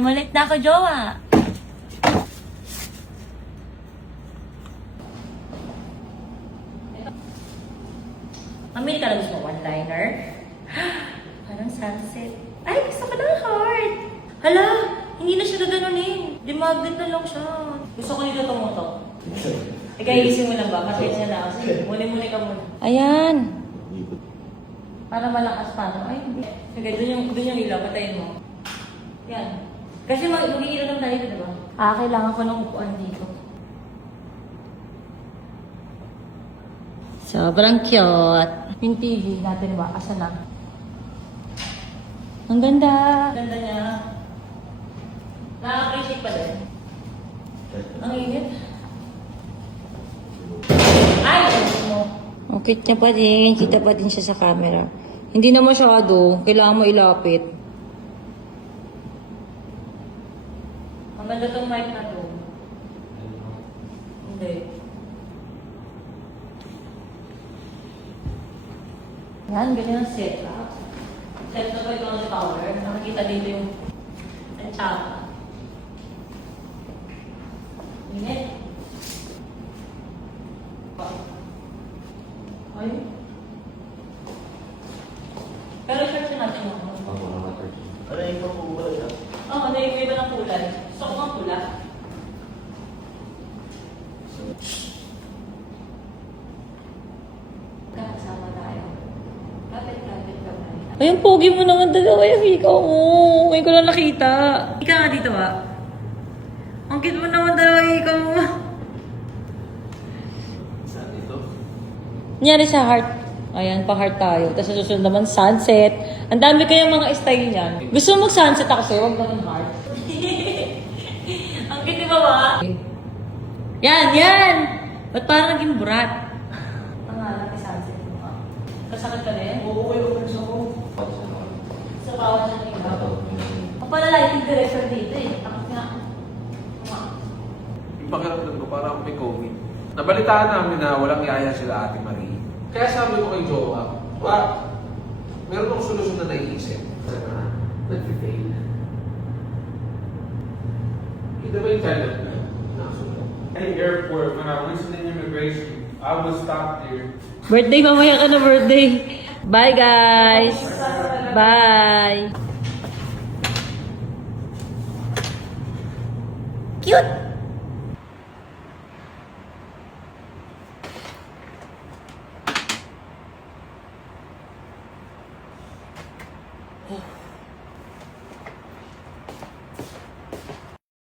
May malit na ako, jowa. Mamili ka lang gusto mo one-liner? Parang sunset. Ay, gusto ko ng heart. Hala, hindi na siya gaganunin. Di-magnet na lang siya. Gusto ko nito tumutok. Ikaisip mo lang ba? Pasensya na ako. Sige, muli-muli ka muna. Ayan. Para malakas pa. No? Ay, hindi. Sige, dun yung ilaw. Patayin mo. Yan. Kasi mag-iilaw lang tayo, di ba? Kailangan ko ng upuan dito. Sobrang cute. Yung TV natin ba? Asa na? Ang ganda. Ganda niya. Na-appreciate pa din. Ang init. Ay! Okay niya pa din. Kita pa din siya sa camera. Hindi na masyado. Kailangan mo ilapit. Ang ganda tong mic na to. Hindi. Yan, ganyan ang setup. Set na po ito ang power. Nakikita dito yung tsaka. Init. Ay. Pero shorts na natin mo. Ano yung pagkukulay na? Oo, naiiba ng kulay. Gusto ko ng pula. Kasama tayo. Kapit-kapit ka tayo. Ay, ang pogi mo naman dalawa yung ikaw mo. Ngayon ko lang nakita. Ika nga dito ba? Ang cute mo naman dalawa yung ikaw mo. Saan ito? Nangyari sa heart. Ayan, pa-heart tayo. Tapos sa susunod naman, sunset. Ang dami kayang mga style niyan. Gusto mo mag-sunset ako sa'yo, huwag naman heart. Ang cute, di ba ba? Yan! Ba't parang naging burat? Pangalan kay sunset mo ka. Kasakit ka rin? Oo, yung friends ako. Sa bawat ng ikaw. Ang pala lighting director dito eh. Takot nga. Yung pakiramdam ko parang may COVID. Nabalitaan namin na walang yaya sila Ate Marie. Kaya sabi ko kay Jowa, meron akong solusyon na naiisip. Nag-fail. Ito ba yung talent na nakasunod? At the airport, when I went to the immigration, I was stopped there. Birthday, mamaya ka na birthday. Bye guys! Bye! Cute! Oh.